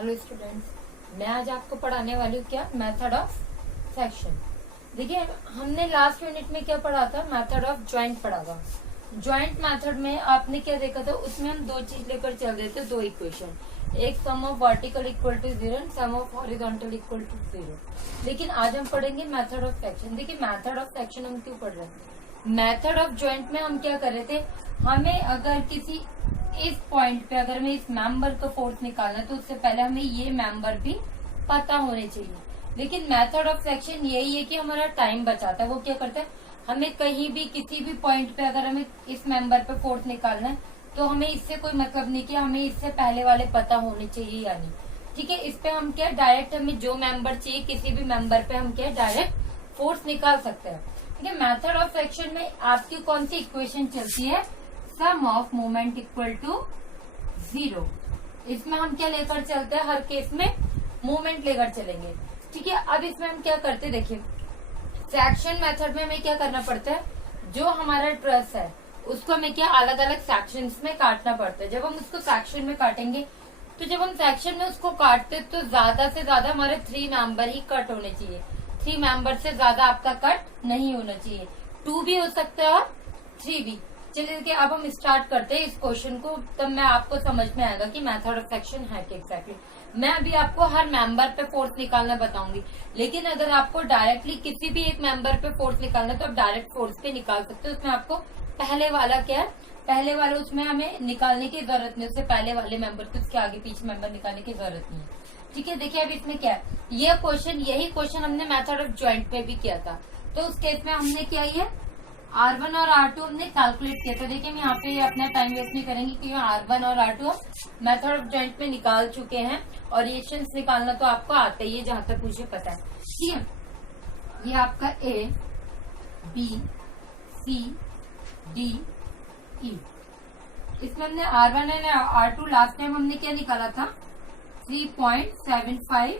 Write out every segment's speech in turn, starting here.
Hello students, मैं आज आपको पढ़ाने वाली हूँ क्या मेथड ऑफ फ्रैक्शन। देखिए हमने लास्ट यूनिट में क्या पढ़ा था, मेथड ऑफ ज्वाइंट पढ़ा था। ज्वाइंट मेथड में आपने क्या देखा था, उसमें हम दो चीज लेकर चल रहे थे, दो इक्वेशन, एक sum of vertical equal to 0 and sum of horizontal equal to 0। लेकिन आज हम पढ़ेंगे मेथड ऑफ फ्रैक्शन। देखिए मेथड ऑफ फ्रैक्शन हम क्यों पढ़ रहे हैं, मेथड ऑफ ज्वाइंट में हम क्या कर रहे थे, हमें अगर किसी इस पॉइंट पे अगर हमें इस मेंबर का फोर्स निकालना है तो उससे पहले हमें ये मेंबर भी पता होने चाहिए। लेकिन मेथड ऑफ फ्रैक्शन यही है कि हमारा टाइम बचाता है। वो क्या करता है, हमें कहीं भी किसी भी पॉइंट पे अगर हमें इस मेंबर पे फोर्स निकालना है तो हमें इससे कोई मतलब नहीं कि हमें इससे पहले वाले पता होने चाहिए या नहीं। ठीक है, इस पे हम क्या डायरेक्ट हमें जो मेंबर चाहिए किसी भी मेंबर पे हम क्या डायरेक्ट फोर्स निकाल सकते हैं। ठीक है, मेथड ऑफ फ्रैक्शन में आपकी कौन सी इक्वेशन चलती है, सम ऑफ मोमेंट इक्वल टू 0। इसमें हम क्या लेकर चलते हैं, हर केस में मोमेंट लेकर चलेंगे। ठीक है, अब इसमें हम क्या करते हैं, देखिए फ्रैक्शन मेथड में हमें क्या करना पड़ता है, जो हमारा ट्रस है उसको हमें क्या अलग अलग सेक्शंस में काटना पड़ता है। जब हम उसको सेक्शन में काटेंगे तो जब हम सेक्शन में उसको काटते हैं तो ज्यादा से ज्यादा हमारे 3 मेंबर ही कट होने चाहिए। 3 मेंबर से ज्यादा आपका कट नहीं होना चाहिए, 2 भी हो सकता है और 3 भी। चलिए देखिए अब हम स्टार्ट करते हैं इस क्वेश्चन को, तब मैं आपको समझ में आएगा कि मेथड ऑफ फ्रैक्शन है क्या एग्जैक्टली। मैं अभी आपको हर मेंबर पे फोर्स निकालना बताऊंगी, लेकिन अगर आपको डायरेक्टली किसी भी एक मेंबर पे फोर्स निकालना है तो आप डायरेक्ट फोर्स पे निकाल सकते हो। उसमें आपको पहले वाला क्या है, पहले वाला उसमें हमें निकालने की जरूरत नहीं, उससे पहले वाले मेंबर पे उसके आगे पीछे मेंबर निकालने की जरूरत नहीं है। ठीक है, देखिए अब इसमें क्या है, ये क्वेश्चन यही क्वेश्चन हमने मेथड ऑफ ज्वाइंट पे भी किया था। तो उस केस में हमने क्या है R1 और R2 हमने कैलकुलेट किया। तो देखिए हम यहाँ पे अपना टाइम वेस्ट नहीं करेंगे कि R1 और R2 मेथड ऑफ ज्वाइंट में निकाल चुके हैं और रिएक्शंस निकालना तो आपको आता ही है जहां तक मुझे पता है। ठीक है, ये आपका A, B, C, D, E। इसमें हमने R1 and R2 last time हमने क्या निकाला था, 3.75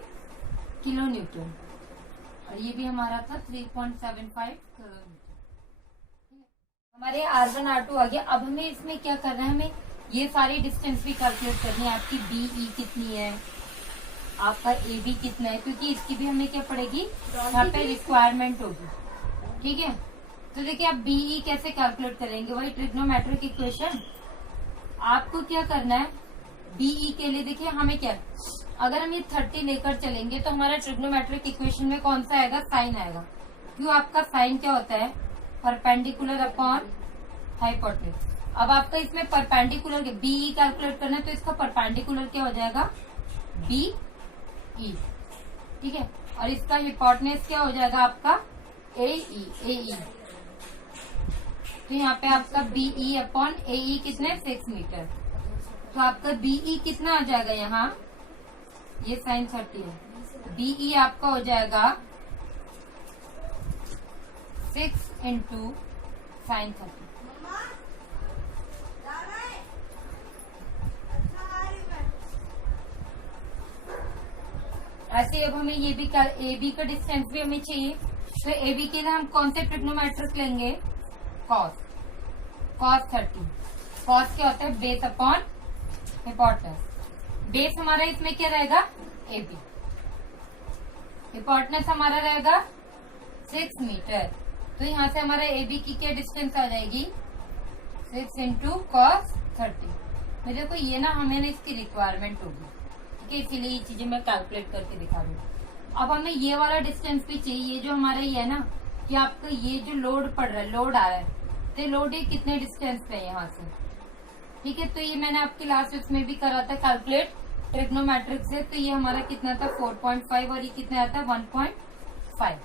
किलो न्यूटन, और ये भी हमारा था 3.75 किलो न्यूटन। हमारे R1 R2 आ गया। अब हमें इसमें क्या करना है, हमें ये सारी डिस्टेंस भी कैलकुलेट करनी है। आपकी BE कितनी है, आपका AB कितना है, क्योंकि इसकी भी हमें क्या पड़ेगी, यहाँ पे रिक्वायरमेंट होगी। ठीक है, तो देखिए आप BE कैसे कैलकुलेट करेंगे, वही ट्रिग्नोमेट्रिक इक्वेशन। आपको क्या करना है, BE के लिए देखिए हमें क्या, अगर हम ये 30 लेकर चलेंगे तो हमारा ट्रिग्नोमेट्रिक इक्वेशन में कौन सा आएगा, साइन आएगा। क्यों, आपका साइन क्या होता है, परपेंडिकुलर अपॉन हाइपोटेन्यूज। अब आपका इसमें परपेंडिकुलर के BE कैलकुलेट करना है तो इसका परपेंडिकुलर क्या हो जाएगा, BE। ठीक है, और इसका हिपोटेन्यूज क्या हो जाएगा आपका AE। तो यहाँ पे आपका BE अपॉन AE कितने, 6 मीटर। तो आपका BE कितना आ जाएगा, यहाँ ये साइन 30 है, BE आपका हो जाएगा 6 इंटू साइन 30। ऐसे अब हमें ये भी AB का डिस्टेंस भी हमें चाहिए। तो AB के लिए हम कौन से ट्रिग्नोमेट्रिक लेंगे, cos 30। cos क्या होता है, बेस अपॉन हिपोटेन्यूज। बेस हमारा इसमें क्या रहेगा, AB, हिपोटेन्यूज हमारा रहेगा 6 मीटर। तो यहाँ से हमारा AB की क्या डिस्टेंस आ जाएगी, 6 इंटू cos 30। मेरे को ये ना हमें ना इसकी रिक्वायरमेंट होगी, ठीक है, इसीलिए ये चीजें मैं कैलकुलेट करके दिखा रही हूँ। अब हमें ये वाला डिस्टेंस भी चाहिए, ये जो हमारा ये है ना, कि आपका ये जो लोड पड़ रहा है, लोड आ रहा है, तो लोड ये कितने डिस्टेंस पे है यहाँ से। ठीक है, तो ये मैंने आपके लास्ट उसमें भी करा था कैलकुलेट ट्रिग्नोमेट्रिक से। तो ये हमारा कितना था, 4.5, और ये कितना आता है, 1.5।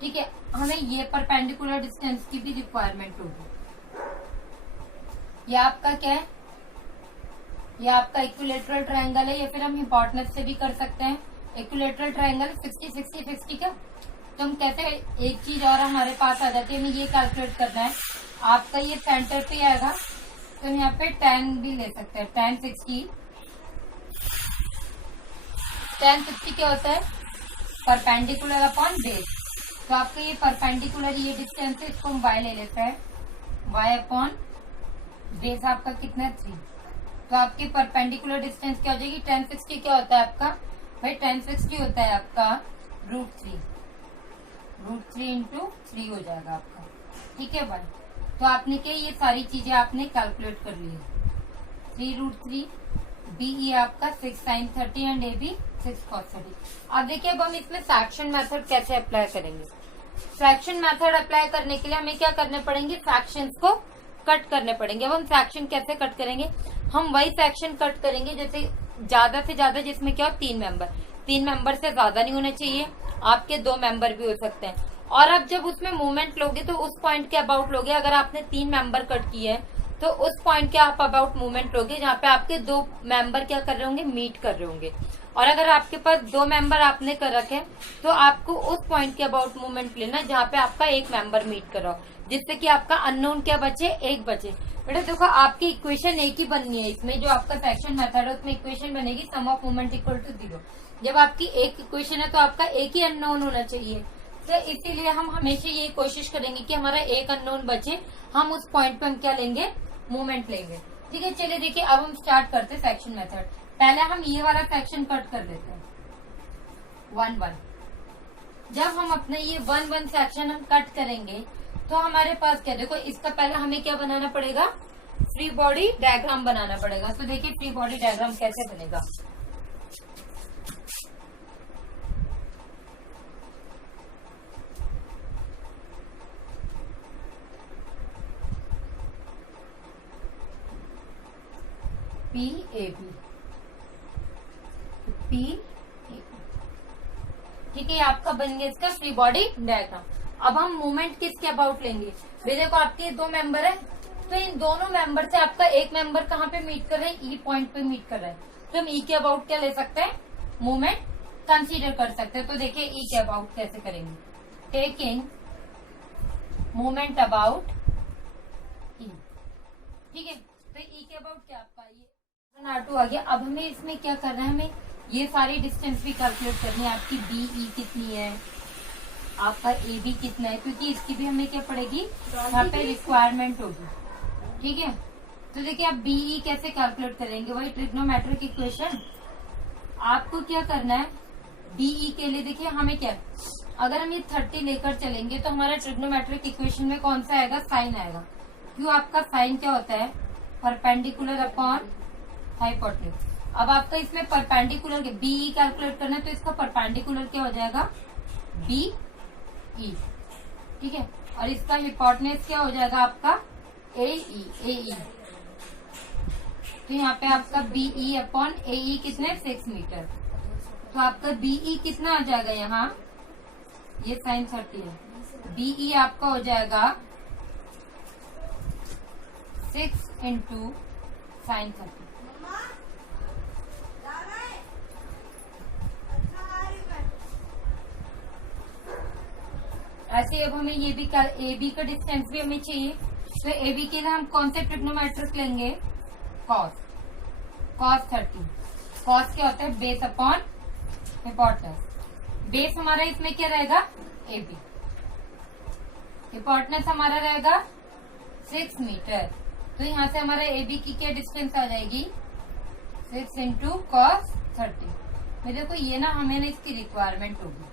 ठीक है, हमें ये परपेंडिकुलर डिस्टेंस की भी रिक्वायरमेंट होगी। ये आपका क्या है, ये आपका इक्विलेटरल ट्रायंगल है, या फिर हम हिपोटेन्यूज से भी कर सकते हैं। इक्विलेटरल ट्रायंगल 60 60 60 का, तो हम कहते हैं एक चीज और हमारे पास आ जाती है, हमें ये कैलकुलेट करना है। आपका ये सेंटर पे आएगा तो यहाँ पे tan भी ले सकते हैं, tan 60 क्या होता है, परपेंडिकुलर अपॉन बेस। तो आपका ये परपेंडिकुलर ये डिस्टेंस है, इसको हम y ले लेते हैं, y अपॉन बेस आपका कितना है 3। तो आपकी परपेंडिकुलर डिस्टेंस क्या हो जाएगी, tan 60 क्या होता है आपका भाई, tan 60 होता है आपका √3 इंटू 3 हो जाएगा आपका। ठीक है भाई, तो आपने क्या ये सारी चीजें आपने कैलकुलेट कर ली है। 3√3 BE आपका 6 sin 30 एंड AB 6 cos 30। अब देखिए अब हम इसमें फ्रैक्शन मेथड कैसे अप्लाई करेंगे। फ्रैक्शन मेथड अप्लाई करने के लिए हमें क्या करने पड़ेंगे, फ्रैक्शंस को कट करने पड़ेंगे। अब हम फ्रैक्शन कैसे कट करेंगे, हम वही फ्रैक्शन कट करेंगे जैसे ज्यादा से ज्यादा जिसमें क्या हो 3 मेंबर से ज्यादा नहीं होना चाहिए, आपके 2 मेंबर भी हो सकते हैं। और अब जब उसमें मूवमेंट लोगे तो उस पॉइंट के अबाउट लोगे, अगर आपने 3 मेंबर कट किए हैं तो उस पॉइंट के आप अबाउट मूवमेंट लोगे जहाँ पे आपके 2 मेंबर क्या कर रहे होंगे, मीट कर रहे होंगे। और अगर आपके पास 2 मेंबर आपने कर रखे तो आपको उस पॉइंट के अबाउट मूवमेंट लेना जहाँ पे आपका 1 मेंबर मीट कर रहा हो, जिससे कि आपका अननोन क्या बचे, 1 बचे। बेटा देखो आपकी इक्वेशन एक ही बननी है, इसमें जो आपका फ्रैक्शन मेथड है उसमें इक्वेशन बनेगी सम ऑफ मूवमेंट इक्वल टू 0। जब आपकी एक इक्वेशन है तो आपका एक ही अननोन होना चाहिए, तो इसीलिए हम हमेशा ये कोशिश करेंगे कि हमारा एक अननोन बचे, हम उस पॉइंट पे हम क्या लेंगे, मूवमेंट लेंगे। ठीक है, चलिए देखिए अब हम स्टार्ट करते हैं फ्रैक्शन मेथड। पहले हम ये वाला फ्रैक्शन कट कर देते हैं 1-1। जब हम अपने ये 1-1 फ्रैक्शन हम कट करेंगे तो हमारे पास क्या, देखो इसका पहले हमें क्या बनाना पड़ेगा, फ्री बॉडी डायग्राम बनाना पड़ेगा। तो देखिए फ्री बॉडी डायग्राम कैसे बनेगा। PAB ठीक है, आपका बन गया इसका फ्री बॉडी डायग्राम। अब हम मूवमेंट किसके अबाउट लेंगे, देखो आपके 2 मेंबर है तो इन दोनों मेंबर से आपका 1 मेंबर कहाँ पे मीट कर रहे हैं, ई पॉइंट पे मीट कर रहा है, तो हम ई के अबाउट क्या ले सकते हैं, मूवमेंट कंसीडर कर सकते हैं। तो देखिए ई के अबाउट कैसे करेंगे, टेकिंग मूवमेंट अबाउट ई। ठीक है, तो ई के अबाउट क्या आपका ये R2 आ गया। अब हमें इसमें क्या करना है, हमें ये सारी डिस्टेंस भी कैलकुलेट करनी है। आपकी BE कितनी है, आपका AB कितना है, क्योंकि इसकी भी हमें क्या पड़ेगी, यहाँ पे रिक्वायरमेंट होगी। ठीक है, तो देखिए आप BE कैसे कैलकुलेट करेंगे, वही ट्रिग्नोमेट्रिक इक्वेशन। आपको क्या करना है, BE के लिए देखिए हमें क्या, अगर हम ये 30 लेकर चलेंगे तो हमारा ट्रिग्नोमेट्रिक इक्वेशन में कौन सा आएगा, साइन आएगा। क्यों, आपका साइन क्या होता है, परपेंडिकुलर अपॉन हाइपोटेन्यूज। अब आपका इसमें परपेंडिकुलर BE कैलकुलेट करना है तो इसका परपेंडिकुलर क्या हो जाएगा, BE। ठीक है, और इसका हिपोटेन्यूज क्या हो जाएगा आपका AE। तो यहाँ पे आपका BE अपॉन AE कितने, 6 मीटर। तो आपका BE कितना आ जाएगा, यहाँ ये साइन 30 है, BE आपका हो जाएगा 6 इंटू साइन 30। ऐसे अब हमें ये भी AB का डिस्टेंस भी हमें चाहिए, तो AB के लिए हम कौन से ट्रिग्नोमेट्रिक लेंगे, cos 30। cos क्या होता है, बेस अपॉन हिपोटेन्यूज। बेस हमारा इसमें क्या रहेगा, AB। हिपोटेन्यूज हमारा रहेगा 6 मीटर। तो यहाँ से हमारा AB की क्या डिस्टेंस आ जाएगी, 6 इंटू cos 30। मैं देखो ये ना हमें ना इसकी रिक्वायरमेंट होगी,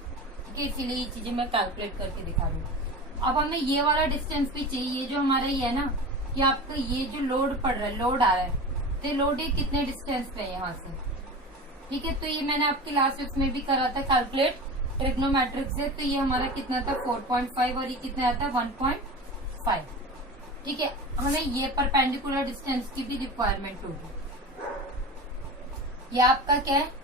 इसीलिए ये चीजें मैं कैलकुलेट करके दिखा रही हूँ। अब हमें ये वाला डिस्टेंस भी चाहिए, ये जो हमारा ये है ना कि आपको ये जो लोड पड़ रहा है, लोड आ रहा है, तो लोड ये कितने डिस्टेंस पे है यहाँ से। ठीक है, तो ये मैंने आपकी लास्ट उसमें भी करा था कैलकुलेट ट्रिग्नोमेट्रिक से, तो ये हमारा कितना था 4.5 और ये कितना आता है 1.5। ठीक है, हमें ये परपेंडिकुलर डिस्टेंस की भी रिक्वायरमेंट होगी। ये आपका क्या है,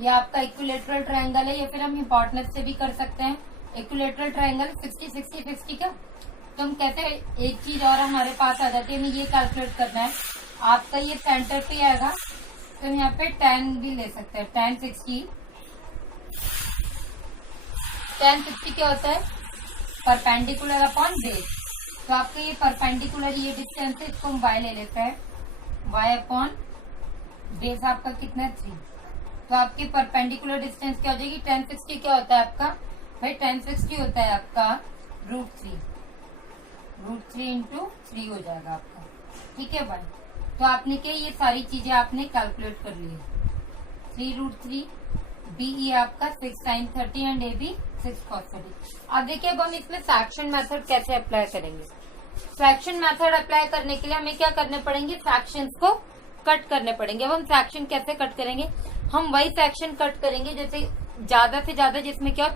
ये आपका इक्विलेटरल ट्रायंगल है, या फिर हम हिपोटेन्यूज से भी कर सकते हैं। इक्विलेटरल ट्रायंगल 60-60-60 का, तो हम कहते हैं एक चीज और हमारे पास आ जाती है, हमें ये कैलकुलेट करना है। आपका ये सेंटर पे आएगा तो हम यहाँ पे tan भी ले सकते हैं, tan 60 क्या होता है, परपेंडिकुलर अपॉन बेस। तो आपका ये परपेंडिकुलर ये डिस्टेंस है, इसको हम y ले लेते हैं, y अपॉन बेस आपका कितना है 3। तो आपकी परपेंडिकुलर डिस्टेंस क्या हो जाएगी, tan 60 क्या होता है आपका भाई, tan 60 होता है आपका √3 इंटू 3 हो जाएगा आपका। ठीक है भाई, तो आपने क्या ये सारी चीजें आपने कैलकुलेट कर ली है। 3√3 BE आपका 6 sin 30 एंड AB 6 cos 30। अब देखिए अब हम इसमें फ्रैक्शन मेथड कैसे अप्लाई करेंगे। फ्रैक्शन मेथड अप्लाई करने के लिए हमें क्या करने पड़ेंगे, फ्रैक्शंस को कट करने पड़ेंगे। अब हम फ्रैक्शन कैसे कट करेंगे, हम वही फ्रैक्शन कट करेंगे जैसे ज्यादा से ज्यादा जिसमें क्या हो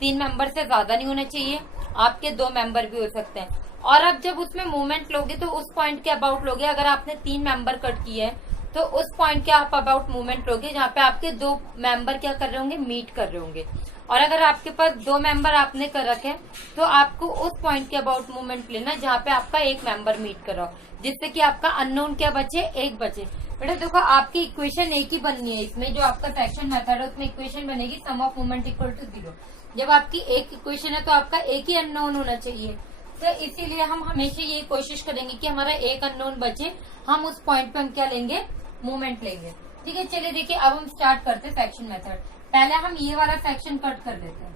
3 मेंबर से ज्यादा नहीं होना चाहिए, आपके 2 मेंबर भी हो सकते हैं। और अब जब उसमें मूवमेंट लोगे तो उस पॉइंट के अबाउट लोगे। अगर आपने 3 मेंबर कट किए हैं तो उस पॉइंट के आप अबाउट मूवमेंट लोगे जहाँ पे आपके 2 मेंबर क्या कर रहे होंगे, मीट कर रहे होंगे। और अगर आपके पास 2 मेंबर आपने कर रखे तो आपको उस पॉइंट के अबाउट मूवमेंट लेना जहाँ पे आपका 1 मेंबर मीट कर रहा हो, जिससे कि आपका अननोन क्या बचे, 1 बचे। बेटा देखो आपकी इक्वेशन एक ही बननी है, इसमें जो आपका फ्रैक्शन मेथड है उसमें इक्वेशन बनेगी सम ऑफ मूवमेंट इक्वल टू 0। जब आपकी एक इक्वेशन है तो आपका एक ही अननोन होना चाहिए। तो इसीलिए हम हमेशा ये कोशिश करेंगे कि हमारा एक अननोन बचे, हम उस पॉइंट पे हम क्या लेंगे, मूवमेंट लेंगे। ठीक है, चलिए देखिए अब हम स्टार्ट करते हैं फ्रैक्शन मेथड। पहले हम ये वाला फ्रैक्शन कट कर देते हैं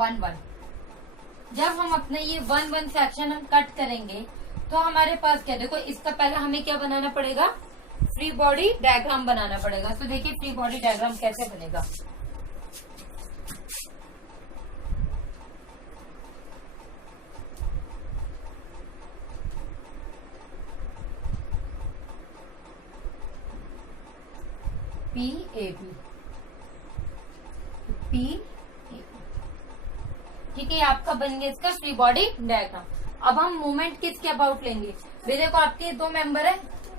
1-1। जब हम अपने ये 1-1 फ्रैक्शन हम कट करेंगे तो हमारे पास क्या, देखो इसका पहले हमें क्या बनाना पड़ेगा, फ्री बॉडी डायग्राम बनाना पड़ेगा। तो देखिए फ्री बॉडी डायग्राम कैसे बनेगा। PAB ठीक है, आपका बन गया इसका फ्री बॉडी डायग्राम। अब हम मूवमेंट किसके अबाउट लेंगे, देखो आपके 2 मेंबर है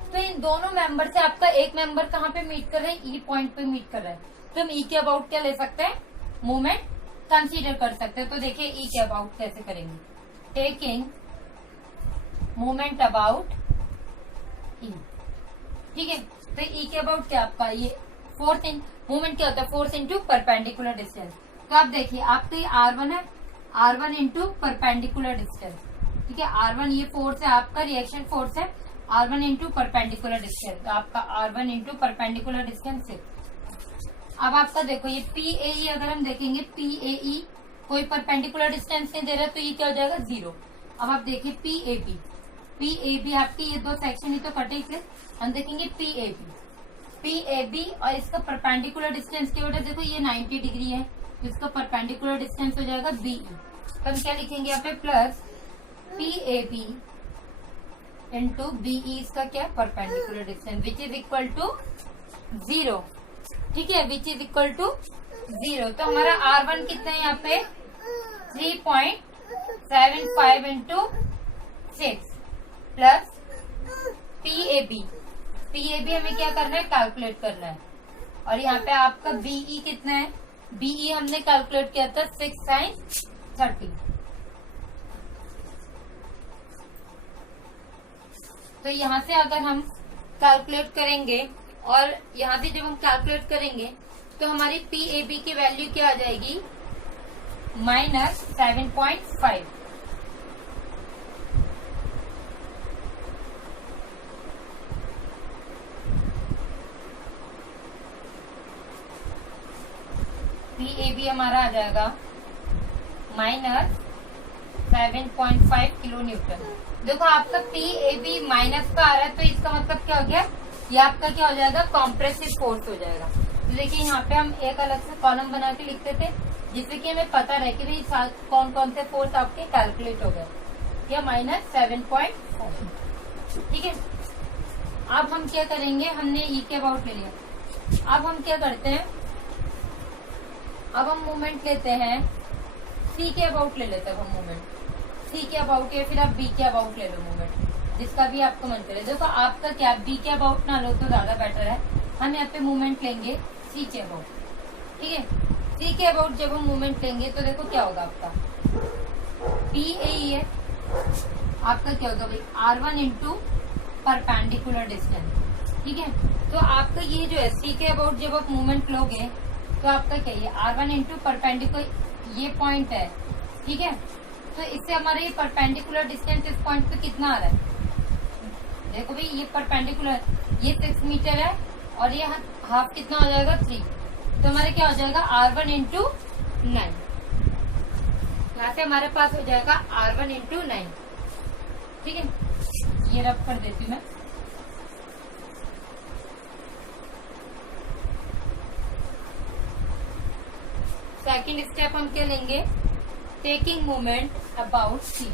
तो इन दोनों मेंबर से आपका 1 मेंबर कहाँ पे मीट कर रहा है, ई पॉइंट पे मीट कर रहा है। तो हम ई के अबाउट क्या ले सकते हैं, मूवमेंट कंसीडर कर सकते हैं। तो देखिए ई के अबाउट कैसे करेंगे, टेकिंग मूवमेंट अबाउट ई। ठीक है, तो ई के अबाउट क्या आपका ये फोर्स इन मूवमेंट क्या होता है, फोर्स इंटू परपेंडिकुलर डिस्टेंस। तो आप देखिए आपका ये R1 है, R1 इंटू परपेंडिकुलर डिस्टेंस। ठीक है, R1 ये फोर्स है, आपका रिएक्शन फोर्स है, R1 इंटू परपेंडिकुलर डिस्टेंस। तो आपका R1 इंटू परपेंडिकुलर डिस्टेंस 6। अब आपका देखो ये PAE अगर हम देखेंगे, PAE कोई परपेंडिकुलर डिस्टेंस नहीं दे रहा तो ये क्या हो जाएगा 0। अब आप देखिए PAB आपकी ये 2 सेक्शन ही तो कटे थे, हम देखेंगे PAB और इसका परपेंडिकुलर डिस्टेंस की वजह देखो ये 90 डिग्री है, इसका परपेंडिकुलर डिस्टेंस हो जाएगा BE। तो हम क्या लिखेंगे यहाँ पे, प्लस PAB इंटू BE इसका क्या perpendicular distance, which is equal to 0। ठीक है, विच इज इक्वल टू 0। तो हमारा R1 कितना है यहाँ पे 3.75 इंटू 6 प्लस PAB हमें क्या करना है, कैलकुलेट करना है। और यहाँ पे आपका BE कितना है, BE हमने कैलकुलेट किया था 6 sin 30। तो यहाँ से अगर हम कैलकुलेट करेंगे और यहाँ से जब हम कैलकुलेट करेंगे तो हमारी PAB की वैल्यू क्या आ जाएगी, -7.5। PAB हमारा आ जाएगा -7.5 किलो न्यूटन। देखो आपका PAB माइनस का आ रहा है तो इसका मतलब क्या हो गया, ये आपका क्या हो जाएगा, कॉम्प्रेसिव फोर्स हो जाएगा। तो देखिए यहाँ पे हम एक अलग से कॉलम बना के लिखते थे जिससे कि हमें पता रहे कि भाई कौन कौन से फोर्स आपके कैलकुलेट हो गए। या -7.5। ठीक है, अब हम क्या करेंगे, हमने ई के अबाउट ले लिया। अब हम क्या करते हैं, अब हम मूवमेंट लेते हैं सी के अबाउट ले लेते हैं। हम मूवमेंट सी के अबाउट या फिर आप बी के अबाउट ले लो मूवमेंट, जिसका भी आपको मन करे। देखो आपका क्या बी के अबाउट ना लो तो ज्यादा बेटर है। हम यहाँ पे मूवमेंट लेंगे सी के अबाउट। ठीक है, सी के अबाउट जब हम मूवमेंट लेंगे तो देखो क्या होगा, आपका PAE है, आपका क्या होगा भाई R1 इंटू परपेंडिकुलर डिस्टेंस। ठीक है, तो आपका ये जो है सी के अबाउट जब आप मूवमेंट लोगे तो आपका क्या है R1 इंटू परपेंडिकुलर, ये पॉइंट है। ठीक है, तो इससे हमारा ये परपेंडिकुलर डिस्टेंस इस पॉइंट पे कितना आ रहा है, देखो भाई ये परपेंडिकुलर ये 6 मीटर है और ये हाफ कितना हो जाएगा 3। तो हमारे क्या हो जाएगा R1 इंटू 9। यहाँ से हमारे पास हो जाएगा R1 इंटू 9। ठीक है, ये रब कर देती हूँ मैं। सेकंड स्टेप हम क्या लेंगे, टेकिंग मोमेंट अबाउट सी।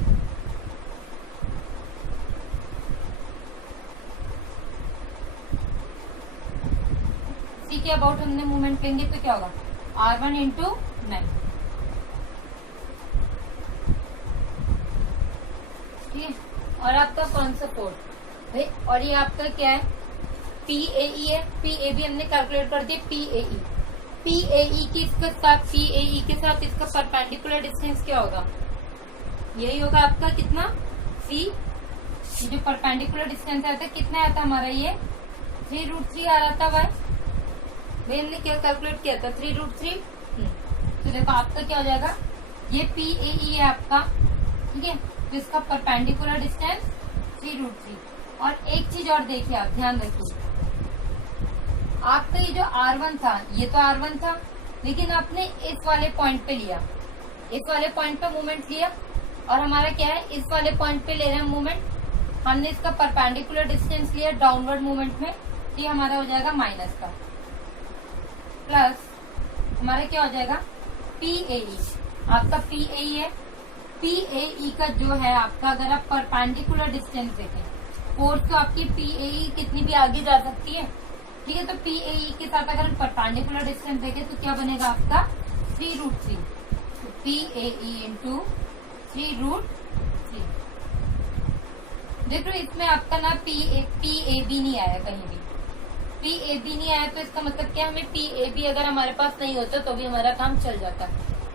सी के अबाउट हमने मोमेंट लेंगे तो क्या होगा, R1 इंटू 9। ठीक है, और आपका कौन सा फोर्थ भाई, और ये आपका क्या है, PAE है। PAB हमने कैलकुलेट कर दिया, PAE। PAE की इसके साथ, PAE के साथ इसका परपेंडिकुलर डिस्टेंस क्या होगा, यही होगा आपका कितना, C। ये जो परपेंडिकुलर डिस्टेंस आता है कितना आता है हमारा, ये 3√3 आ रहा था भाई। हमने क्या कैलकुलेट किया था, 3√3। तो देखो आपका क्या हो जाएगा, ये PAE है आपका, ठीक है, तो इसका परपेंडिकुलर डिस्टेंस 3√3। और एक चीज और देखिए, आप ध्यान रखिए, आपका ये जो R1 था, ये तो R1 था, लेकिन आपने इस वाले पॉइंट पे लिया, इस वाले पॉइंट पे मूवमेंट लिया, और हमारा क्या है, इस वाले पॉइंट पे ले रहे हैं मूवमेंट। हमने इसका परपेंडिकुलर डिस्टेंस लिया डाउनवर्ड मूवमेंट में, ये हमारा हो जाएगा माइनस का, प्लस हमारा क्या हो जाएगा, PAE। आपका PAE है, PAE का जो है आपका, अगर आप परपेंडिकुलर डिस्टेंस देखें, फोर्स तो आपकी PAE कितनी भी आगे जा सकती है, ठीक है, तो PAE के साथ अगर हम परपेंडिकुलर डिस्टेंस देखें तो क्या बनेगा आपका, 3√3। तो PAE इंटू 3√3। देखो इसमें आपका ना PAB नहीं आया, कहीं भी PAB नहीं आया, तो इसका मतलब क्या, हमें PAB अगर हमारे पास नहीं होता तो भी हमारा काम चल जाता।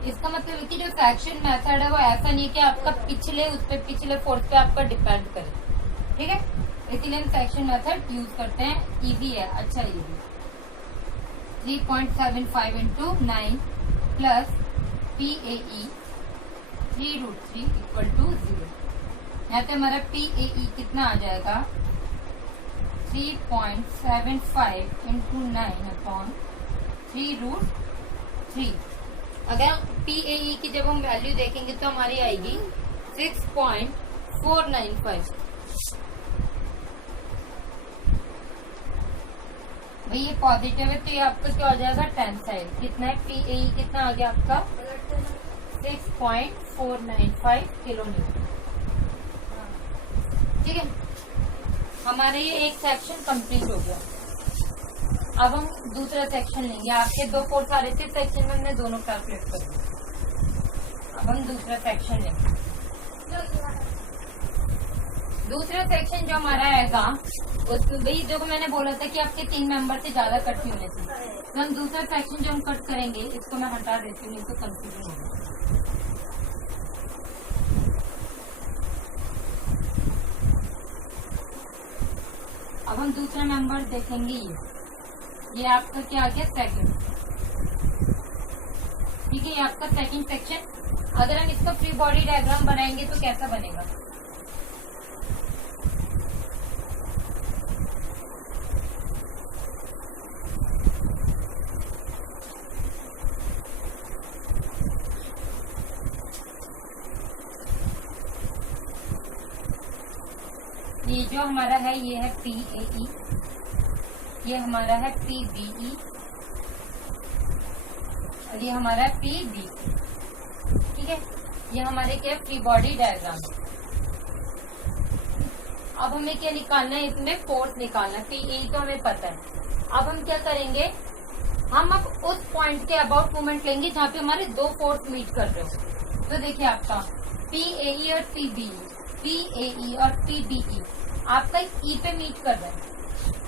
इसका मतलब है कि जो सेक्शन मेथड है वो ऐसा नहीं है कि आपका पिछले फोर्स पे आपका डिपेंड करे, ठीक है, इसीलिए हम सेक्शन मेथड यूज करते हैं। इजी है, अच्छा easy. 3.75 into 9 plus PAE 3√3 equal to 0। यहाँ पे हमारा PAE कितना आ जाएगा, 3.75 इंटू 9 अपॉन 3√3। अगर PAE की जब हम वैल्यू देखेंगे तो हमारी आएगी 6.495। भाई ये पॉजिटिव है तो ये आपका क्या हो जाएगा, टेंसाइल। कितना है, PAE कितना आ गया आपका, 6.495 किलो न्यूटन। ठीक है, हमारे ये एक सेक्शन कंप्लीट हो गया। अब हम दूसरा सेक्शन लेंगे। आपके 2 फोर्स आ रहे थे सेक्शन में, हमने दोनों कैलकुलेट कर दिया। अब हम दूसरा सेक्शन लेंगे। दूसरा सेक्शन जो हमारा आएगा उसमें भाई जो मैंने बोला था कि आपके 3 मेंबर से ज्यादा कट नहीं होने चाहिए, तो हम दूसरा सेक्शन जो हम कट करेंगे इसको मैं हटा देती हूँ, इसको कंफ्यूजन होगा। अब हम दूसरा मेंबर देखेंगे, ये आपका क्या आ गया, सेकंड। ठीक है, ये आपका सेकंड सेक्शन। अगर हम इसका फ्री बॉडी डायग्राम बनाएंगे तो कैसा बनेगा, ये जो हमारा है ये है PAE, ये हमारा है PBE, और ये हमारा है PBC। ठीक है, ये हमारे क्या फ्री बॉडी डायग्राम। अब हमें क्या निकालना है, इसमें फोर्स निकालना है। PAE तो हमें पता है। अब हम क्या करेंगे, हम अब उस पॉइंट के अबाउट मोमेंट लेंगे जहाँ पे हमारे 2 फोर्स मीट कर रहे हो। तो देखिए आपका PAE और PBE, PAE और PBE आपका E पे मीट कर रहा है।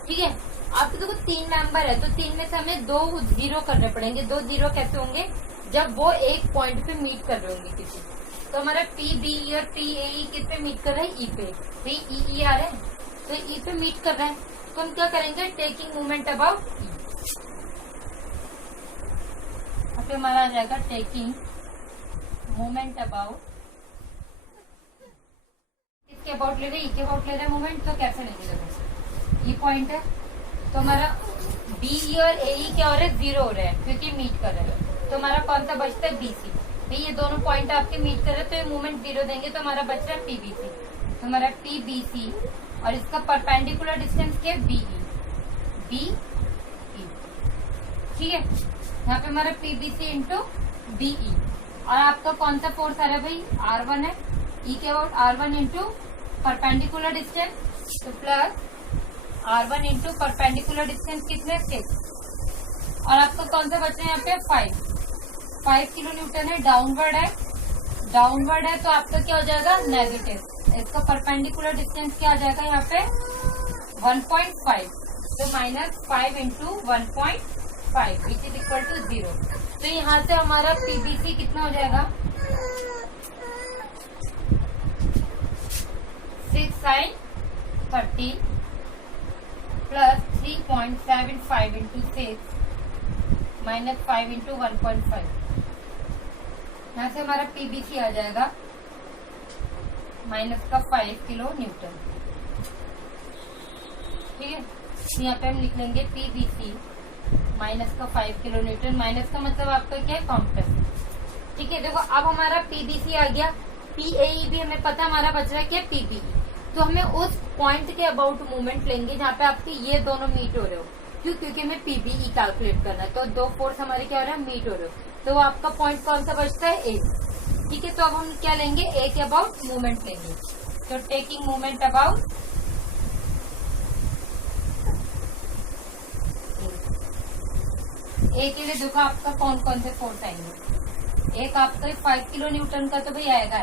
ठीक है, आपके देखो 3 मेंबर है तो 3 में से हमें 2 जीरो करने पड़ेंगे। 2 जीरो कैसे होंगे, जब वो एक पॉइंट पे मीट कर रहे होंगे किसी। तो हमारा PBE और PAE किस पे मीट कर रहा है, E पे। PEE आ रहा है तो E पे मीट कर रहा है, तो हम क्या करेंगे, टेकिंग मूवमेंट अबाउट E। फिर हमारा आ जाएगा टेकिंग मूवमेंट अबाउट, इसके अबाउट ले रहे, E के अबाउट ले रहे मूवमेंट, तो कैसे लेंगे, देखो ये पॉइंट है तो हमारा BE और AE क्या हो रहा है, 0 हो रहा है क्योंकि मीट कर रहे हैं। तो हमारा कौन सा बचता है, BC। भाई ये दोनों पॉइंट आपके मीट कर रहे हैं तो ये मूवमेंट 0 देंगे, तो हमारा बच रहा है PBC। तो हमारा PBC और इसका परपेंडिकुलर डिस्टेंस क्या है, बीई, बीई, ठीक है। यहाँ पे हमारा पीबीसी इंटू बीई, और आपका कौन सा फोर्स आ रहा है भाई, R1 है। ई के about R1 into perpendicular distance, तो plus R1 into perpendicular distance कितने 6, और आपका कौन सा बचा है यहाँ पे 5 किलो न्यूटन है, डाउनवर्ड है तो आपका क्या हो जाएगा नेगेटिव। इसका परपेंडिकुलर डिस्टेंस क्या आ जाएगा यहाँ पे 1.5, तो -5 into 1.5 which is equal to 0। तो यहाँ से हमारा पीबीसी कितना हो जाएगा 6 sin 30 प्लस 3.75 इंटू 6 -5 इंटू 1.5। यहाँ से हमारा पीबीसी आ जाएगा माइनस का 5 किलो न्यूटन, ठीक है। तो यहाँ पे हम लिख लेंगे पीबीसी माइनस का 5 किलो न्यूटन, माइनस का मतलब आपका क्या है कॉम्प्रेस, ठीक है। देखो अब हमारा पीबीसी आ गया, पीएई भी हमें पता हमारा बच रहा है क्या पीबीई, तो हमें उस पॉइंट के अबाउट मूवमेंट लेंगे जहाँ पे आपके ये दोनों मीट हो रहे हो, क्यों, क्योंकि हमें पीबीई कैलकुलेट करना है। तो दो फोर्स हमारे क्या हो रहा है मीट हो रहे हो, तो वो आपका पॉइंट कौन सा बचता है ए, ठीक है। तो अब हम क्या लेंगे ए के अबाउट मूवमेंट लेंगे, तो टेकिंग मूवमेंट अबाउट ए के लिए देखो आपका कौन कौन से फोर्स आएंगे। एक आपका 5 किलो न्यूटन का तो भाई आएगा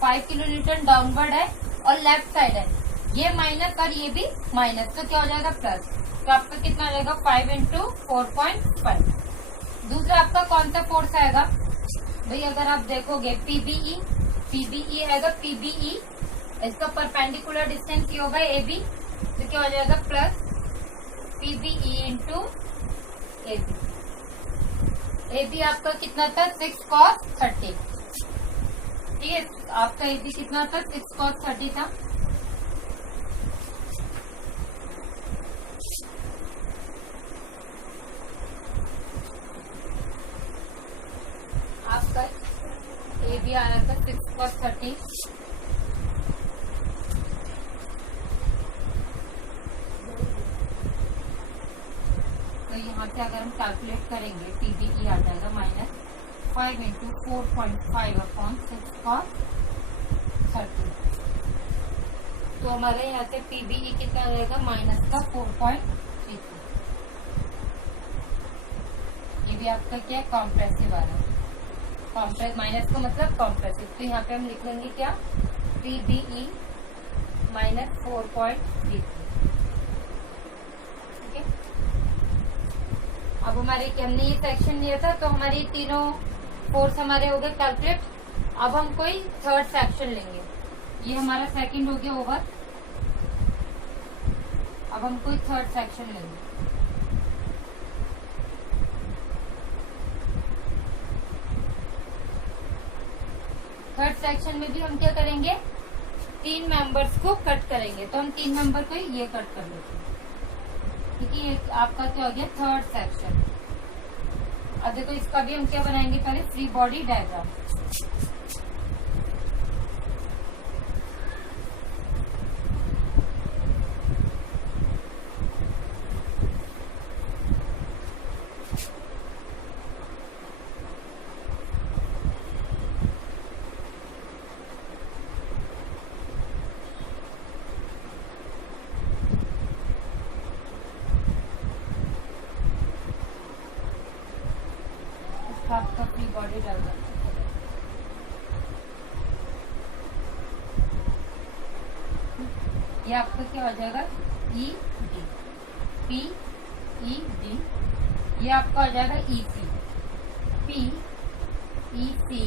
5 किलो न्यूटन डाउनवर्ड है और लेफ्ट साइड है, ये माइनस और ये भी माइनस, तो क्या हो जाएगा प्लस, तो आपका कितना आ जाएगा 5 इंटू 4.5। दूसरा आपका कौन सा फोर्स आएगा भाई, अगर आप देखोगे पीबीई आएगा, पीबीई इसका परपेंडिकुलर डिस्टेंस ये होगा ए बी, तो क्या हो जाएगा प्लस पीबीई इंटू ए बी आपका कितना था 6 cos 30, ठीक है। आपका ए बी कितना था 6 cos 30 था, आपका ए बी आया था 6 cos 30, तो यहाँ से अगर हम कैलकुलेट करेंगे पीबीई आ जाएगा -5 इंटू 4.5 अपॉन 6 cos 30, तो हमारे यहाँ से पीबीई कितना आ जाएगा माइनस का 4.33। ये भी आपका क्या है कॉम्प्रेसिव आ रहा है, कॉम्प्रेस माइनस का मतलब कॉम्प्रेसिव, तो यहाँ पे हम लिख लेंगे क्या पीबीई -4.33, ठीक है। अब हमारे हमने ये सेक्शन लिया था, तो हमारे तीनों फोर्स हमारे हो गए कैलकुलेट। अब हम कोई थर्ड सेक्शन लेंगे, ये हमारा सेकंड हो गया ओवर, अब हम कोई थर्ड सेक्शन लेंगे। थर्ड सेक्शन में भी हम क्या करेंगे 3 मेंबर्स को कट करेंगे, तो हम 3 मेंबर को ये कट कर लेते हैं, ठीक है। ये आपका क्या हो गया थर्ड सेक्शन। अब देखो इसका भी हम क्या बनाएंगे पहले फ्री बॉडी डायग्राम, आपका फ्री बॉडी डायग्राम। ये आपका क्या हो जाएगा E D, P E D, ये आपका हो जाएगा ई सी, पी ई सी,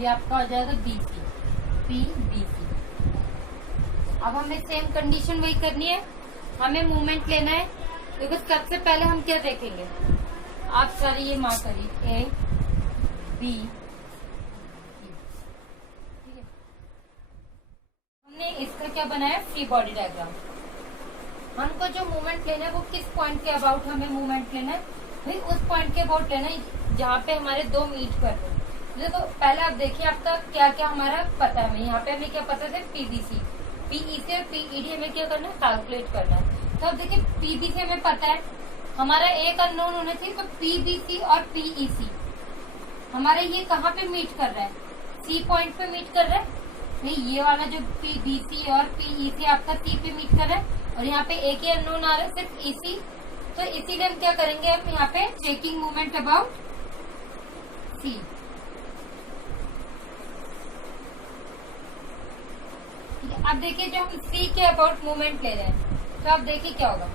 ये आपका हो जाएगा B C, P B C. अब हमें सेम कंडीशन वही करनी है, हमें मूवमेंट लेना है। देखो सबसे पहले हम क्या देखेंगे, आप सारी ये मार्क करिए ए बी, ठीक है। हमने इसका क्या बनाया फ्री बॉडी डायग्राम। हमको जो मूवमेंट लेना है वो किस पॉइंट के अबाउट हमें मूवमेंट लेना है भाई, उस पॉइंट के अबाउट लेना है जहाँ पे हमारे दो मीट कर रहे हैं। देखो पहले आप देखिए आपका क्या क्या हमारा पता है, यहाँ पे हमें क्या पता था पीबीसी, पीईसी और पीईडी हमें क्या करना है, कैलकुलेट करना है। तो अब देखिए पीबीसी हमें पता है, हमारा एक अननोन होना चाहिए, तो पीबीसी और पीईसी हमारे ये कहाँ पे मीट कर रहा है, सी पॉइंट पे मीट कर रहा है। नहीं, ये वाला जो पीबीसी और पीईसी आपका सी पे मीट कर रहा है, और यहाँ पे एक ही अननोन आ रहा है, सिर्फ ईसी। तो इसीलिए हम क्या करेंगे, हम यहाँ पे चेकिंग मूवमेंट अबाउट सी। अब देखिए जो हम सी के अबाउट मूवमेंट ले रहे हैं, तो अब देखिए क्या होगा,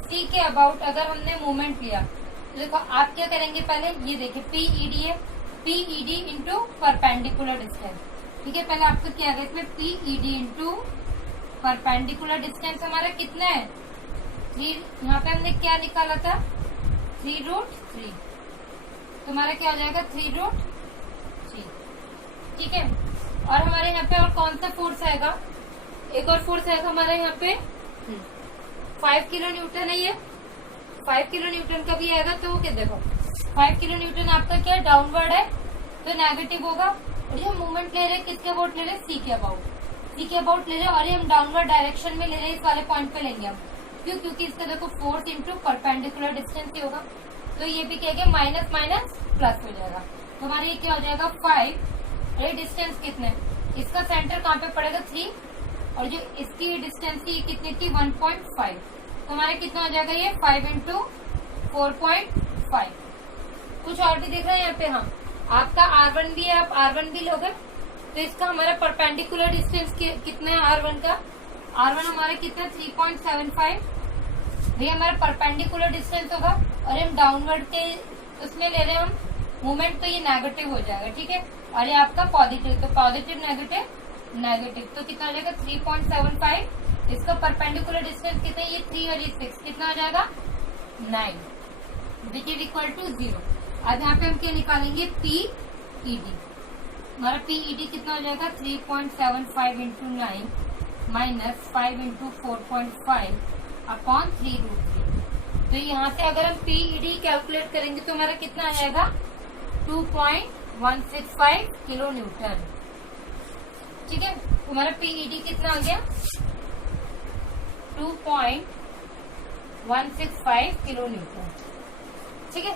सी के अबाउट अगर हमने मूवमेंट लिया तो देखो आप क्या करेंगे, पहले ये देखिए पीईडी है, पीईडी इंटू परपेंडिकुलर डिस्टेंस। ठीक है, पहले आपको क्या है, इसमें पीईडी इंटू परपेंडिकुलर डिस्टेंस हमारा कितना है 3, यहाँ पे हमने क्या निकाला था 3√3, तो हमारा क्या हो जाएगा 3√3। ठीक है, और हमारे यहाँ पे और कौन सा फोर्स आएगा, एक और फोर्स आएगा हमारे यहाँ पे 5 किलो न्यूटन है, ये 5 किलो न्यूटन का भी आएगा। तो क्या देखो 5 किलो न्यूटन आपका क्या डाउनवर्ड है, तो नेगेटिव होगा। और ये मूवमेंट ले रहे हैं किसके अबाउट ले रहे हैं, सी के अबाउट, सी के अबाउट ले रहे हैं, और ये हम डाउनवर्ड डायरेक्शन में ले रहे हैं, इस वाले पॉइंट पे लेंगे हम। क्यों, क्योंकि इसका देखो फोर्स इंटू परपेंडिकुलर डिस्टेंस ही होगा, तो ये भी क्या गया माइनस माइनस प्लस हो जाएगा। तो हमारे ये क्या हो जाएगा 5, ये डिस्टेंस कितने, इसका सेंटर कहाँ पे पड़ेगा 3, और जो इसकी डिस्टेंस थी कितनी थी 1.5, तो हमारे कितना हो जाएगा ये 5 इंटू 4.5। कुछ और भी दिख रहा है यहाँ पे, हाँ आपका R1 भी है, आप R1 भी लोगे, तो इसका हमारा परपेंडिकुलर डिस्टेंस कितना है R1 का, R1 हमारा कितना 3.75, ये हमारा परपेंडिकुलर डिस्टेंस होगा, और हम डाउनवर्ड के उसमें ले रहे हैं हम मूवमेंट, तो ये नेगेटिव हो जाएगा। ठीक है, और ये आपका पॉजिटिव, तो पॉजिटिव नेगेटिव नेगेटिव, तो कितना हो जाएगा 3.75, इसका परपेंडिकुलर डिस्टेंस कितना है, ये 3 और ये 6, कितना हो जाएगा 9, विच इज इक्वल टू 0। अब यहाँ पे हम क्या निकालेंगे पीईडी, हमारा पीईडी कितना हो जाएगा 3.75 इंटू 9 माइनस 5 इंटू 4.5 अपॉन 3√3। तो यहाँ से अगर हम पीईडी कैलकुलेट करेंगे तो हमारा कितना आ जाएगा 2.165 किलो न्यूटन। ठीक है, हमारा पीईडी कितना आ गया 2.165 किलो न्यूटन। ठीक है,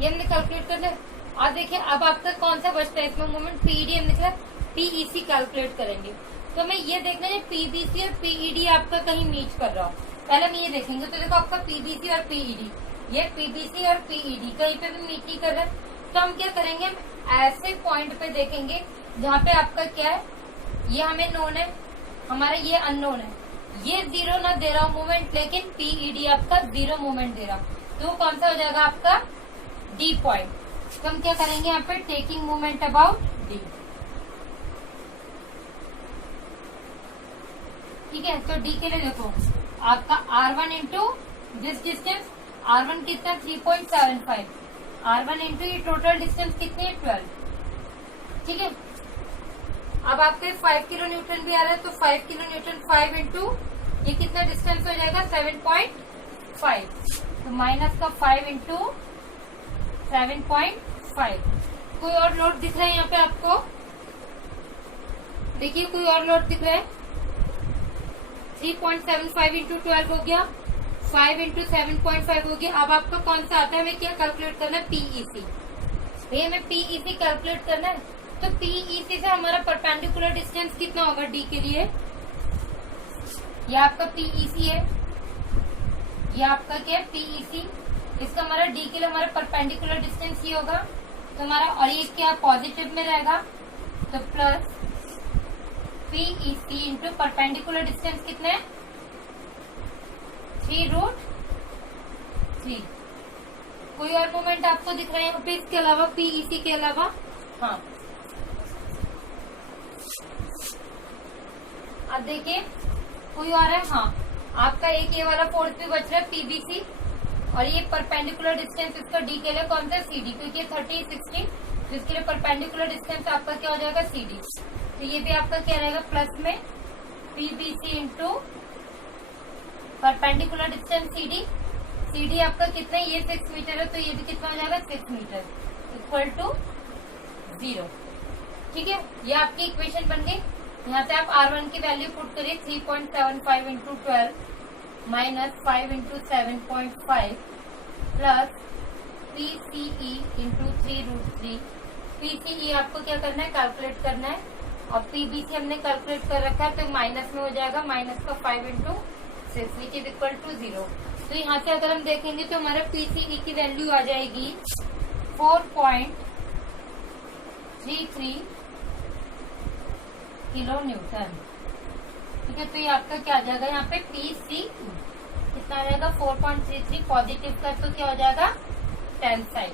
ये हमने कैलकुलेट कर लिया। अब देखिए अब आपका कौन सा बचता है इसमें मूवमेंट, पीईडी हमने कहा पीईसी कैलकुलेट करेंगे, तो हमें ये देखना है पीबीसी और पीईडी आपका कहीं मीट कर रहा हो, पहले हम ये देखेंगे। तो देखो आपका पीबीसी और पीईडी, ये पीबीसी और पीईडी कहीं पे भी मीट नहीं कर रहा है, तो हम क्या करेंगे, हम ऐसे पॉइंट पे देखेंगे जहाँ पे आपका क्या है, ये हमें नोन है, हमारा ये अननोन है, ये 0 ना दे रहा मूवमेंट, लेकिन पीईडी आपका 0 मूवमेंट दे रहा, तो वो कौन सा हो जाएगा आपका डी पॉइंट। तो हम क्या करेंगे यहाँ पे टेकिंग मूवमेंट अबाउट डी। ठीक है, तो डी के लिए देखो आपका R1 into this distance, R1 कितना 3.75, R1 इंटू ये टोटल डिस्टेंस कितनी है 12। ठीक है, अब आपके 5 किलो न्यूटन भी आ रहा है, तो 5 किलो न्यूटन 5 इंटू ये कितना डिस्टेंस हो जाएगा 7.5, तो माइनस का 5 इंटू 7.5। कोई और लोड दिख रहा है यहाँ पे आपको, देखिए कोई और लोड दिख रहा है, 3.75 इंटू 12 हो गया, 5 इंटू 7.5 हो गया। अब आपका कौन सा आता है, हमें क्या कैलकुलेट करना है पीईसी, ये हमें पीईसी कैलकुलेट करना है। तो पीईसी से हमारा परपेंडिकुलर डिस्टेंस कितना होगा डी के लिए, ये आपका पीईसी है, ये आपका क्या है पीईसी, इसका हमारा डी के लिए हमारा परपेंडिकुलर डिस्टेंस ये होगा, तो हमारा, और ये क्या पॉजिटिव में रहेगा, तो plus PEC into perpendicular distance कितना है 3√3। कोई और मोमेंट आपको दिख रहा है यहाँ पे इसके अलावा, पीईसी के अलावा, हाँ अब देखिए कोई और है, हाँ आपका एक ये वाला फोर्स भी बच रहा है पीबीसी, और ये परपेंडिकुलर डिस्टेंस इसका डी के लिए कौन सा सीडी, क्योंकि 30 60, तो इसके लिए परपेंडिकुलर डिस्टेंस आपका क्या हो जाएगा सीडी, तो ये भी आपका क्या रहेगा प्लस में PBC into perpendicular distance CD, CD आपका कितना है, ये 6 मीटर है, तो ये भी कितना हो जाएगा 6 मीटर इक्वल टू 0। ठीक है, ये आपकी इक्वेशन बन गई। यहाँ से आप R1 की वैल्यू पुट करिए 3.75 into 12 minus 5 into 7.5 plus PCE into 3√3। PCE आपको क्या करना है, कैलकुलेट करना है, और PBC हमने कैलकुलेट कर रखा है, तो माइनस में हो जाएगा, माइनस का 5 into 6 which is equal to 0। तो यहाँ से अगर हम देखेंगे तो हमारा PCE की वैल्यू आ जाएगी 4.33 किलो न्यूटन। ठीक है, तो ये आपका क्या आ जाएगा, यहाँ पे PCE कितना आ जाएगा 4.33, पॉजिटिव का तो क्या हो जाएगा टेंसाइल।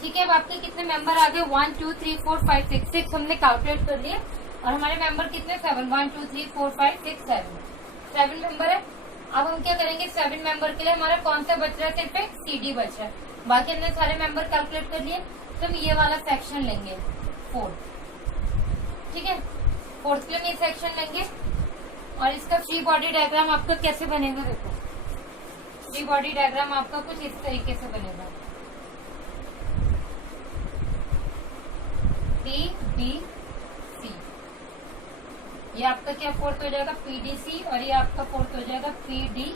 ठीक है, अब आपके कितने मेंबर आ गए, 1 2 3 4 5 6 6 हमने कैलकुलेट कर लिए, और हमारे मेंबर कितने 7 1 2 3 4 5 6 7 मेंबर है। अब हम क्या करेंगे, 7 मेंबर के लिए हमारा कौन सा बच रहा है, सिर्फ एक CD बच रहा है, बाकी हमने सारे मेंबर कैलकुलेट कर लिए। तो हम ये वाला सेक्शन लेंगे 4। ठीक है, 4th के लिए हम ये सेक्शन लेंगे, और इसका फ्री बॉडी डायग्राम आपका कैसे बनेगा, देखो फ्री बॉडी डायग्राम आपका कुछ इस तरीके से बनेगा, PDC, ये आपका क्या 4th हो जाएगा PDC, और ये आपका 4th हो जाएगा PDE।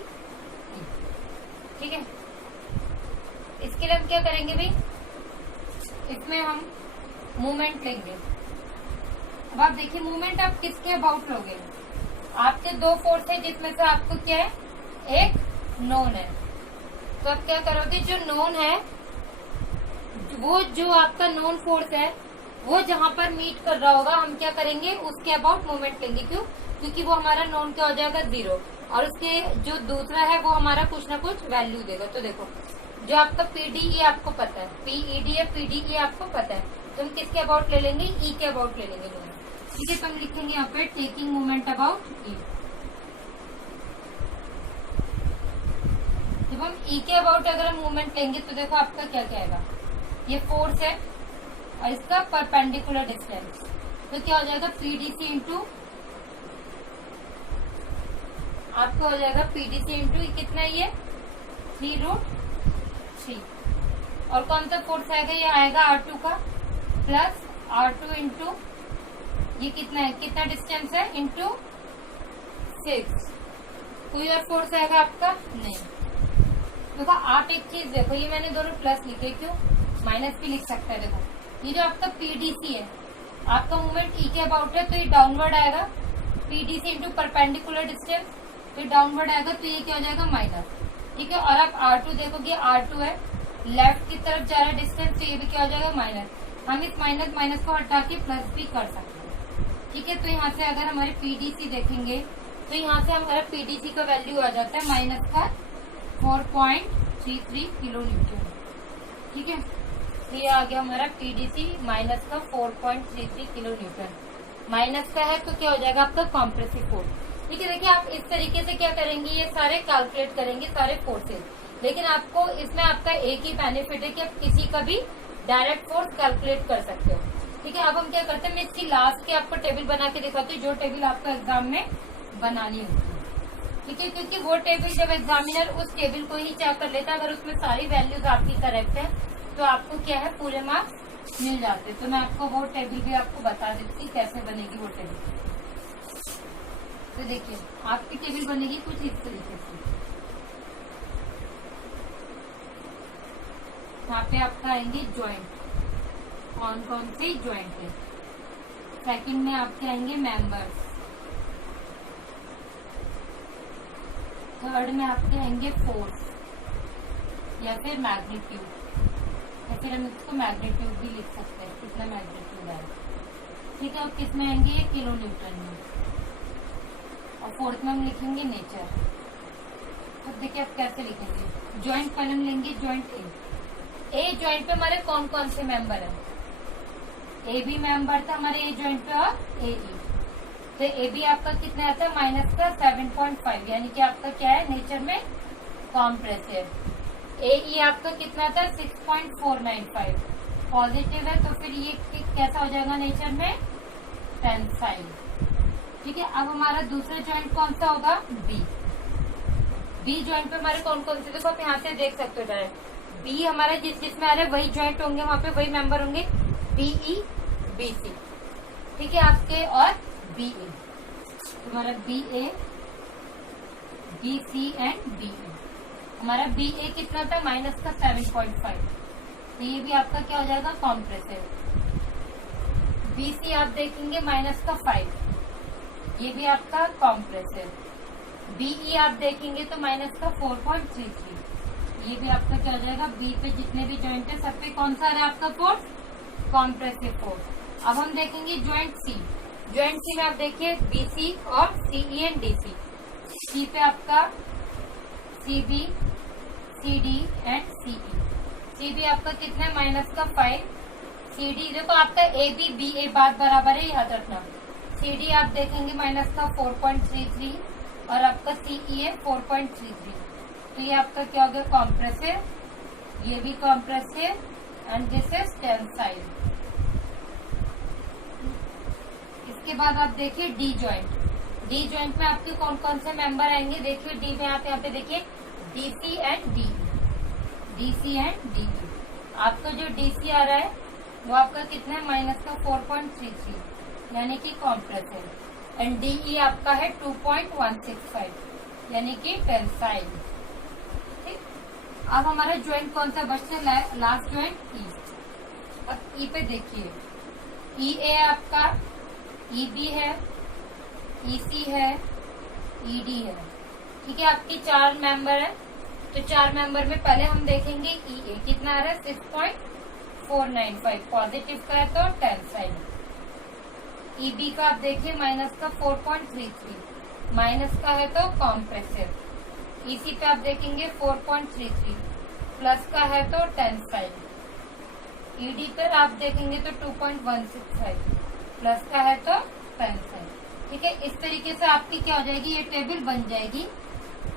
ठीक है, इसके लिए हम क्या करेंगे भाई, इसमें हम मूवमेंट लेंगे। अब आप देखिए मूवमेंट आप किसके अबाउट लोगे, आपके 2 फोर्स है जिसमें से आपको क्या है, एक नोन है, तो आप क्या करोगे, जो नोन है वो जो आपका नोन फोर्स है वो जहां पर मीट कर रहा होगा, हम क्या करेंगे उसके अबाउट मूवमेंट लेंगे। क्यों, क्योंकि वो हमारा नोन क्या हो जाएगा 0, और उसके जो दूसरा है वो हमारा कुछ ना कुछ वैल्यू देगा। तो देखो जो आपका PDE आपको पता है, PED या PDE आपको पता है, तो हम किसके अबाउट ले लेंगे, E के अबाउट ले लेंगे। ठीक है, तो हम लिखेंगे यहाँ पे टेकिंग मूवमेंट अबाउट E। जब हम E के अबाउट अगर हम मूवमेंट लेंगे तो देखो आपका क्या क्या आएगा, ये फोर्स है और इसका परपेंडिकुलर डिस्टेंस, तो क्या हो जाएगा PDC इंटू आपका हो जाएगा PDC इंटू कितना, ये 3√3, और कौन सा फोर्स आएगा, ये आएगा R2 का प्लस R2 इंटू ये कितना है, कितना डिस्टेंस है इंटू 6। कोई और फोर्स आएगा आपका नहीं। देखो आप एक चीज देखो, ये मैंने दोनों प्लस लिखे, क्यों, माइनस भी लिख सकता है। देखो ये जो आपका PDC है, आपका मूवमेंट E के अबाउट है, तो ये डाउनवर्ड आएगा, PDC इंटू परपेंडिकुलर डिस्टेंस, तो ये डाउनवर्ड आएगा, तो ये क्या हो जाएगा माइनस। ठीक है, और आप R2 देखोगे, R2 है लेफ्ट की तरफ जा रहा है डिस्टेंस, तो ये भी क्या हो जाएगा माइनस। हम इस माइनस माइनस को हटा के प्लस भी कर सकते हैं। ठीक है, तो यहाँ से अगर हमारे PDC देखेंगे तो यहाँ से हमारा PDC का वैल्यू आ जाता है माइनस का 4.33 किलो न्यूटन। ठीक है, तो ये आ गया हमारा PDC माइनस का 4.33 किलो न्यूटन। माइनस का है तो क्या हो जाएगा आपका कॉम्प्रेसिव फोर्स। ठीक है, देखिए आप इस तरीके से क्या करेंगे, ये सारे कैलकुलेट करेंगे सारे फोर्सेज, लेकिन आपको इसमें आपका एक ही बेनिफिट है कि आप किसी का भी डायरेक्ट फोर्स कैलकुलेट कर सकते हो। ठीक है, अब हम क्या करते हैं, मैं इसकी लास्ट के आपको टेबल बना के दिखाती हूँ, जो टेबल आपको एग्जाम में बनानी होती है। ठीक है, क्योंकि वो टेबल जब एग्जामिनर उस टेबल को ही चेक कर लेता है, अगर उसमें सारी वैल्यूज आपकी करेक्ट है तो आपको क्या है पूरे मार्क्स मिल जाते। तो मैं आपको वो टेबल भी आपको बता देती कैसे बनेगी वो टेबल। तो देखिए आपकी टेबल बनेगी कुछ इस तरीके से, यहाँ पे आपका आएंगे ज्वाइंट, कौन कौन से ज्वाइंट है। सेकंड में आपके आएंगे मेंबर्स, थर्ड में आपके आएंगे फोर्स या फिर मैग्नीट्यूड, या फिर हम इसको मैग्नीट्यूड भी लिख सकते हैं, कितना मैग्नीट्यूड है। ठीक है, अब किसमें आएंगे किलो न्यूटन में, और फोर्थ में हम लिखेंगे नेचर। तो देखिए आप कैसे लिखेंगे, ज्वाइंट पहले हम लेंगे ज्वाइंट ए ज्वाइंट पे हमारे कौन कौन से मेंबर है, ए बी मेंबर था हमारे ए ज्वाइंट पे, और ए ई। तो ए बी आपका कितना आता है माइनस का 7.5, यानी कि आपका क्या है नेचर में कॉम्प्रेसिव। ए ई आपका कितना था 6.495 पॉजिटिव है, तो फिर ये कैसा हो जाएगा नेचर में टेंसाइल। ठीक है, अब हमारा दूसरा ज्वाइंट कौन सा होगा बी। बी ज्वाइंट पे हमारे कौन कौन से, देखो आप यहाँ से देख सकते हो डायरेक्ट, बी हमारा जिसमें आ रहा है वही ज्वाइंट होंगे, वहां पे वही मेंबर होंगे, बीई बीसी। ठीक है आपके, और बी ए, तुम्हारा B A, B C and B A. हमारा बी ए कितना था, माइनस का 7.5, तो ये भी आपका क्या हो जाएगा, कॉम्प्रेसिव। बी सी आप देखेंगे माइनस का 5, ये भी आपका कॉम्प्रेसिव। बीई आप देखेंगे तो माइनस का 4.33, ये भी आपका क्या हो जाएगा, बी पे जितने भी ज्वाइंट है सब पे कौन सा है आपका फोर्स, कॉम्प्रेसिव फोर्स। अब हम देखेंगे ज्वाइंट सी। ज्वाइंट सी में आप देखिए बीसी और सीई एंड डीसी। सी पे आपका CB, CD and CE. CB आपका कितना है, माइनस का 5। सीडी देखो आपका ए बी बी ए बात बराबर है, याद रखना। सीडी आप देखेंगे माइनस का 4.33 और आपका सीई है 4.33, तो ये आपका क्या हो गया, कॉम्प्रेसिव, ये भी compressive and this is tensile. इसके बाद आप देखिए डी ज्वाइंट। डी ज्वाइंट में आपके कौन कौन से मेंबर आएंगे, देखिए डी में आप यहाँ पे देखिए DC and D, DC and D. आपका जो डीसी आ रहा है वो आपका कितना है, माइनस का 4.33, यानी कि कॉम्प्रेसिव। एंड डीई आपका है 2.165, यानी कि टेंसाइल। ठीक, अब हमारा ज्वाइंट कौन सा बचता है, लास्ट ज्वाइंट ई। अब ई पे देखिए, ई ए आपका, ई बी है, ई सी है, ई डी है। ठीक है, आपके 4 मेंबर है, तो 4 मेंबर में पहले हम देखेंगे ई ए कितना आ रहा है, 6.495, पॉजिटिव का है तो टेंसाइल। ईबी का आप देखिए माइनस का 4.33, माइनस का है तो कॉम्प्रेसिव। ईसी पे आप देखेंगे 4.33, प्लस का है तो टेंसाइल। ईडी पर आप देखेंगे तो 2.165, प्लस का है तो टेंसाइल। ठीक है, इस तरीके से आपकी क्या हो जाएगी, ये टेबल बन जाएगी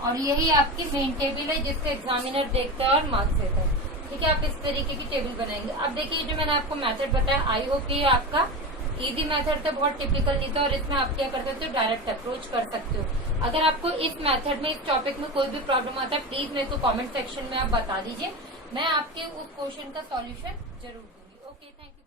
और यही आपकी मेन टेबल है जिससे एग्जामिनर देखता है और मार्क्स देता है। ठीक है, आप इस तरीके की टेबल बनाएंगे। अब देखिए जो मैंने आपको मेथड बताया, आई होप ये आपका इजी मेथड था, बहुत टिपिकल नहीं था और इसमें आप क्या कर सकते हो, डायरेक्ट अप्रोच कर सकते हो। अगर आपको इस मेथड में, इस टॉपिक में कोई भी प्रॉब्लम आता है, प्लीज मेरे को कमेंट सेक्शन में आप बता दीजिए, मैं आपके उस क्वेश्चन का सॉल्यूशन जरूर दूंगी। Okay, thank you.